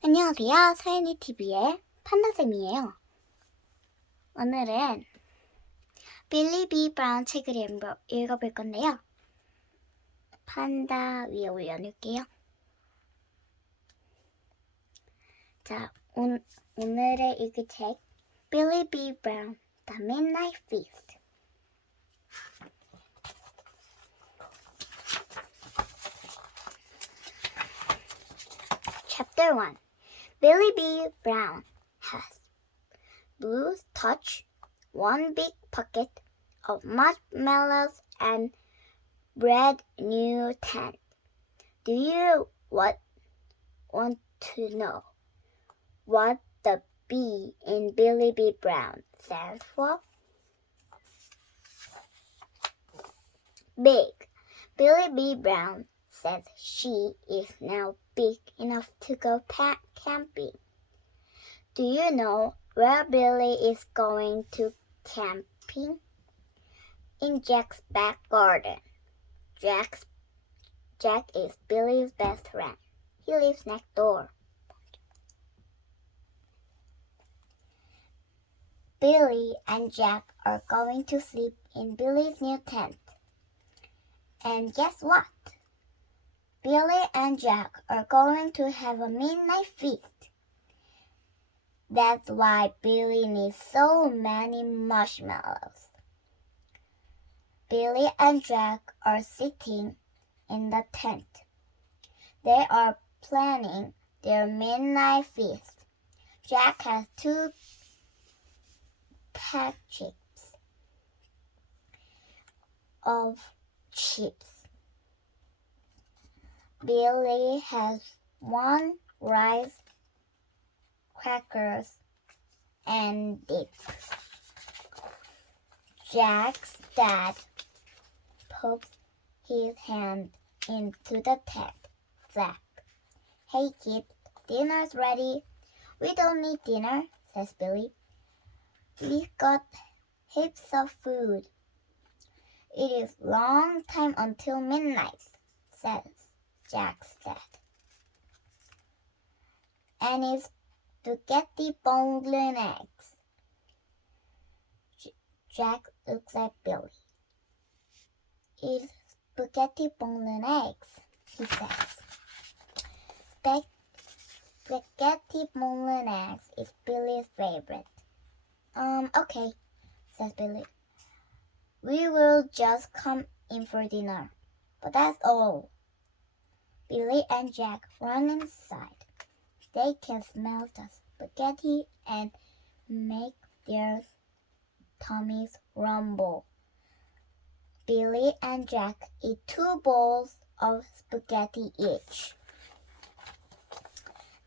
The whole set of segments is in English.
안녕하세요. 서연이TV의 판다쌤이에요. 오늘은 빌리 비 브라운 책을 읽어볼 건데요. 판다 위에 올려놓을게요. 자, 오늘의 읽을 책 빌리 비 브라운 The Midnight Feast. Chapter 1. Billie B. Brown has blue touch, one big pocket of marshmallows and brand new tent. Do you want to know what the B in Billie B. Brown stands for? Big. Billie B. Brown says she is now big enough to go camping. Do you know where Billie is going to camping? In Jack's back garden. Jack is Billie's best friend. He lives next door. Billie and Jack are going to sleep in Billie's new tent. And guess what? Billie and Jack are going to have a midnight feast. That's why Billie needs so many marshmallows. Billie and Jack are sitting in the tent. They are planning their midnight feast. Jack has 2 packets of chips. Billie has 1 rice, crackers, and dip. Jack's dad pokes his hand into the tent flap. Hey kid, dinner's ready. We don't need dinner, says Billie. We've got heaps of food. It is long time until midnight, says Jack's dad. And it's spaghetti bone-in eggs. Jack looks at Billie. It's spaghetti bone-in eggs, he says. Spaghetti bone-in eggs is Billie's favorite. Okay, says Billie. We will just come in for dinner, but that's all. Billie and Jack run inside. They can smell the spaghetti and make their tummies rumble. Billie and Jack eat 2 bowls of spaghetti each.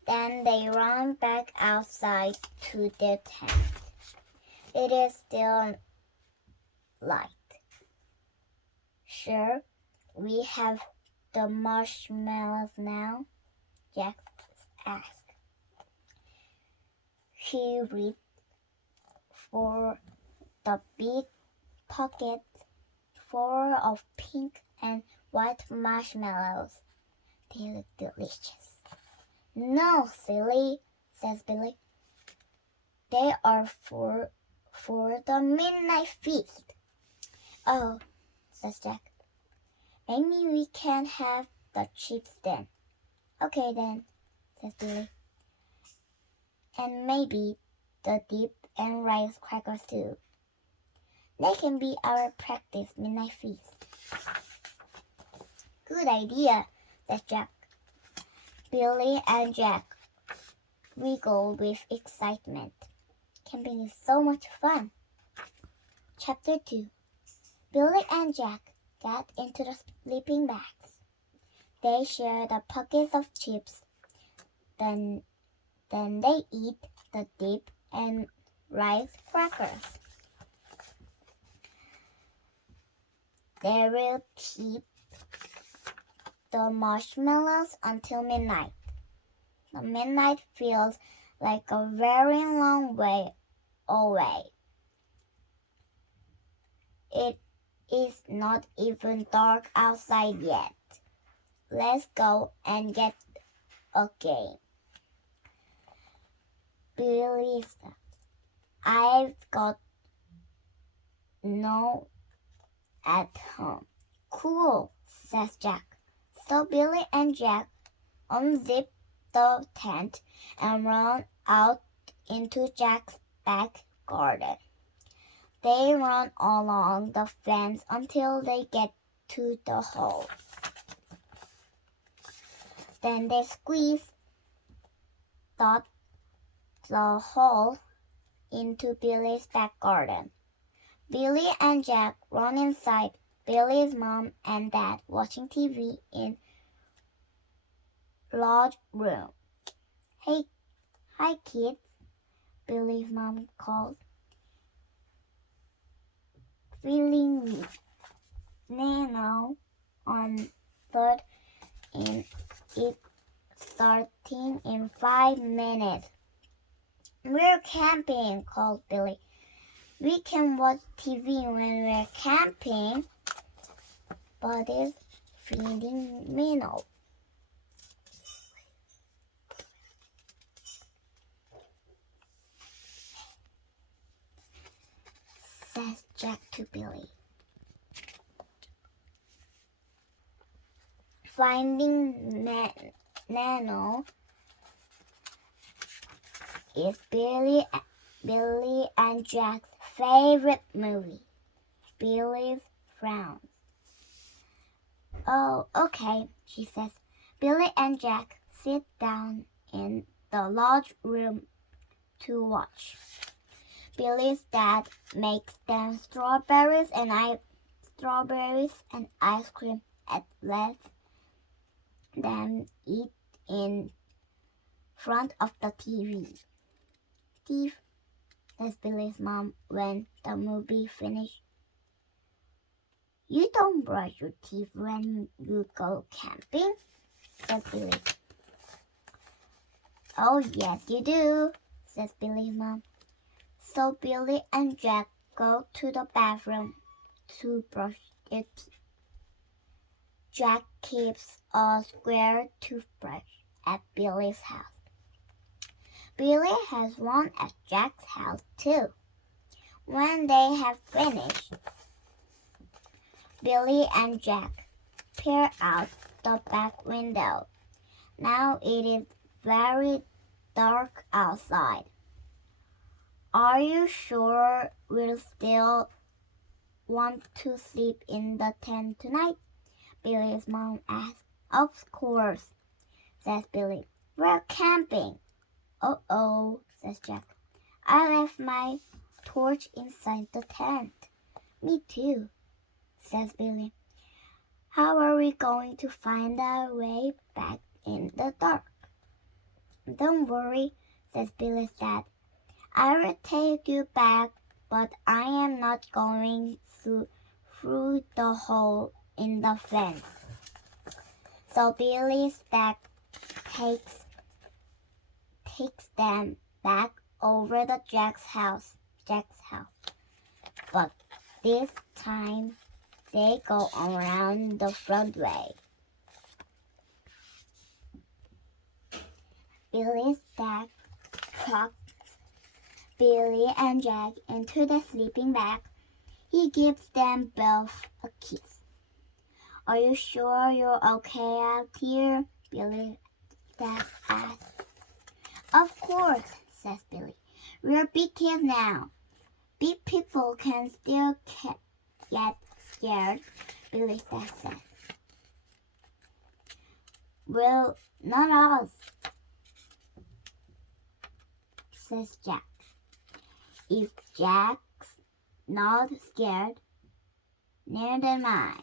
Then they run back outside to their tent. It is still light. Sure, we have the marshmallows now? Jack asked. He reached for the big pocket full of pink and white marshmallows. They look delicious. No, silly, says Billie. They are for the midnight feast. Oh, says Jack. Maybe we can have the chips then. Okay then, says Billie. And maybe the dip and rice crackers too. They can be our practice midnight feast. Good idea, says Jack. Billie and Jack wiggle with excitement. Camping is so much fun. Chapter 2. Billie and Jack get into the sleeping bags. They share the pockets of chips. Then they eat the dip and rice crackers. They will keep the marshmallows until midnight. The midnight feels like a very long way away. It is not even dark outside yet. Let's go and get a game. Billie said, I've got no at home. Cool, says Jack. So Billie and Jack unzip the tent and run out into Jack's back garden. They run along the fence until they get to the hole. Then they squeeze the hole into Billie's back garden. Billie and Jack run inside. Billie's mom and dad watching TV in large room. Hey, hi kids, Billie's mom called. Feeling Nano on third in it starting in 5 minutes. We're camping, called Billie. We can watch TV when we're camping, but it's feeding Minnow. Says Jack to Billie. Finding Nano is Billie and Jack's favorite movie. Billie frowns. Oh, okay, she says. Billie and Jack sit down in the large room to watch. Billie's dad makes them strawberries and ice cream and lets them eat in front of the TV. Steve, says Billie's mom when the movie finished. You don't brush your teeth when you go camping, says Billie. Oh, yes, you do, says Billie's mom. So Billie and Jack go to the bathroom to brush their teeth. Jack keeps a square toothbrush at Billie's house. Billie has one at Jack's house too. When they have finished, Billie and Jack peer out the back window. Now it is very dark outside. Are you sure we'll still want to sleep in the tent tonight? Billie's mom asks. Of course, says Billie. We're camping. Uh-oh, says Jack. I left my torch inside the tent. Me too, says Billie. How are we going to find our way back in the dark? Don't worry, says Billie's dad. I will take you back, but I am not going through the hole in the fence. So Billie's dad takes them back over to Jack's house. But this time they go around the front way. Billie's dad trucks Billie and Jack into the sleeping bag. He gives them both a kiss. Are you sure you're okay out here? Billie's dad asks. Of course, says Billie. We're big kids now. Big people can still get scared, Billie's dad says. Well, not us, says Jack. If Jack's not scared, neither am I.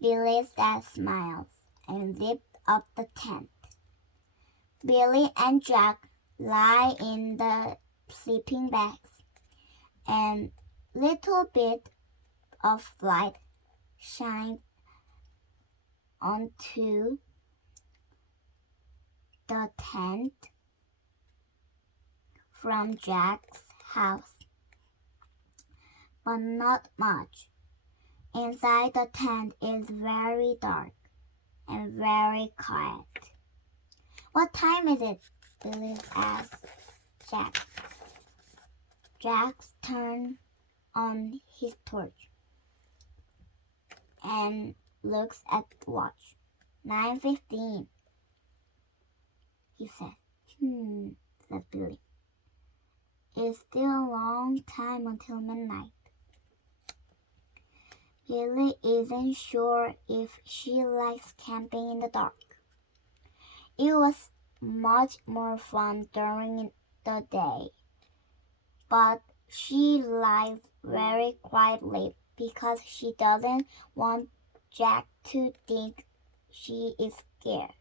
Billie's dad smiles and zips up the tent. Billie and Jack lie in the sleeping bags, and little bit of light shines onto the tent from Jack's house, but not much. Inside the tent is very dark and very quiet. What time is it? Billie asked Jack. Jack turned on his torch and looks at the watch. 9:15, he said. Said Billie. It's still a long time until midnight. Billie isn't sure if she likes camping in the dark. It was much more fun during the day, but she lies very quietly because she doesn't want Jack to think she is scared.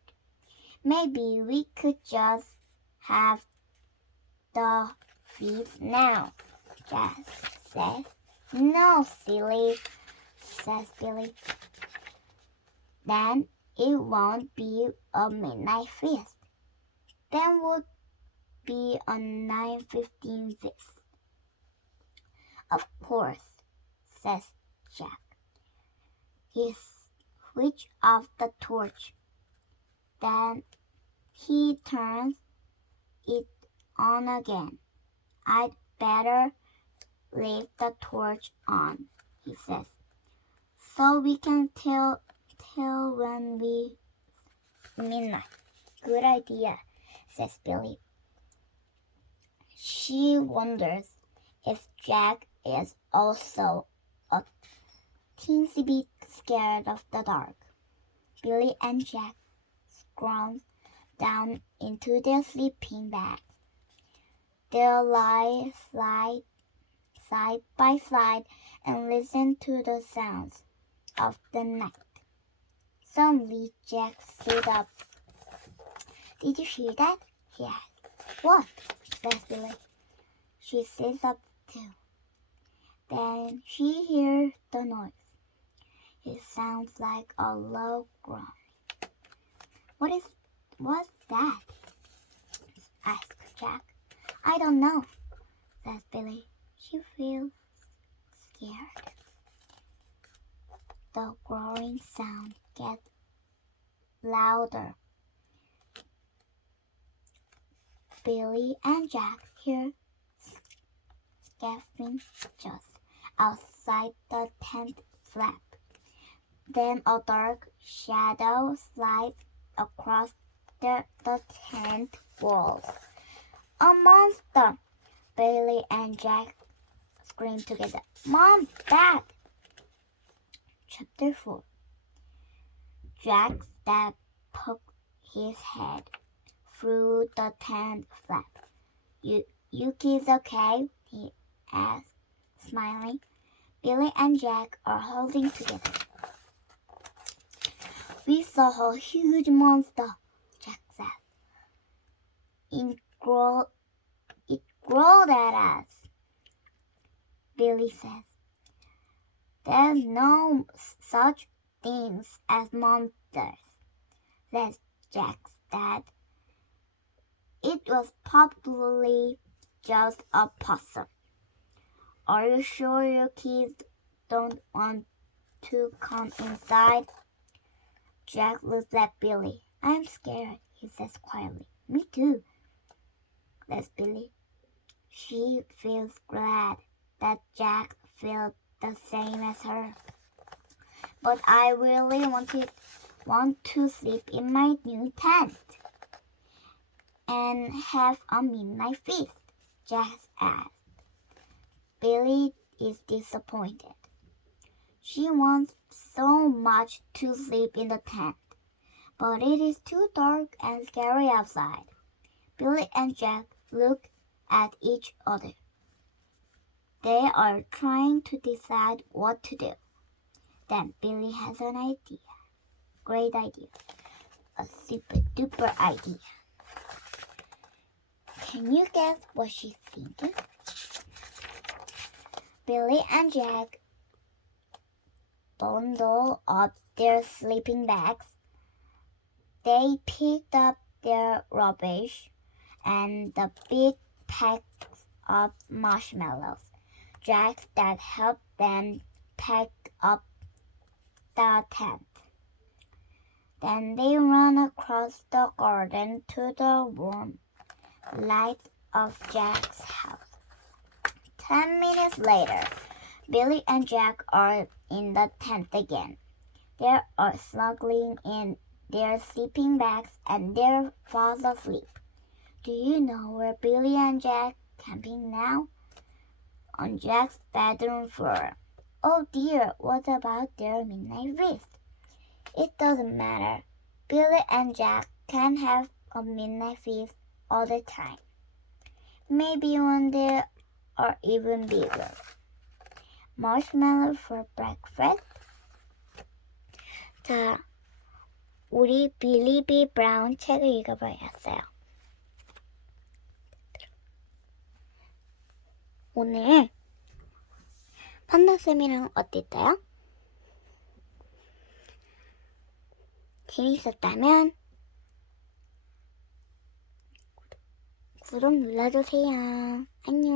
Maybe we could just have the feast now, Jack says. No, silly, says Billie. Then it won't be a midnight feast. Then would be a 9:15 feast. Of course, says Jack. He switched off the torch. Then he turns it on again. I'd better leave the torch on, he says, so we can tell when we midnight. Good idea, says Billie. She wonders if Jack is also a teensy bit scared of the dark. Billie and Jack scrounge down into their sleeping bags. They lie side by side and listen to the sounds of the night. Suddenly, Jack stood up. Did you hear that? He asked. What? Says Billie. She sits up too. Then she hears the noise. It sounds like a low groan. What's that? Asked Jack. I don't know, says Billie. She feels scared. The growling sound gets louder. Billie and Jack hear scaffing just outside the tent flap. Then a dark shadow slides across the tent walls. A monster! Billie and Jack scream together. Mom, Dad! Chapter 4. Jack's dad poked his head through the tent flap. You kids okay? He asked, smiling. Billie and Jack are holding together. We saw a huge monster, Jack said. It growled at us, Billie says. There's no such things as monsters, says Jack's dad. It was probably just a possum. Are you sure your kids don't want to come inside? Jack looks at Billie. I'm scared, he says quietly. Me too, says Billie. She feels glad that Jack feels the same as her. But I really want to sleep in my new tent and have a midnight feast, Jack asked. Billie is disappointed. She wants so much to sleep in the tent, but it is too dark and scary outside. Billie and Jack look at each other. They are trying to decide what to do. Then Billie has an idea. Great idea. A super duper idea. Can you guess what she's thinking? Billie and Jack bundle up their sleeping bags. They picked up their rubbish and the big packs of marshmallows. Jack's dad helped them pack up the tent. Then they ran across the garden to the room lights of Jack's house. 10 minutes later, Billy and Jack are in the tent again. They are snuggling in their sleeping bags and they're fast asleep. Do you know where Billy and Jack camping now? On Jack's bedroom floor. Oh dear, what about their midnight feast? It doesn't matter. Billy and Jack can have a midnight feast all the time. Maybe one day or even bigger. Marshmallow for breakfast? 자, 우리 빌리 비 브라운 책을 읽어봐야겠어요. 오늘 판다쌤이랑 어땠어요? 재밌었다면 구독 눌러주세요. 안녕.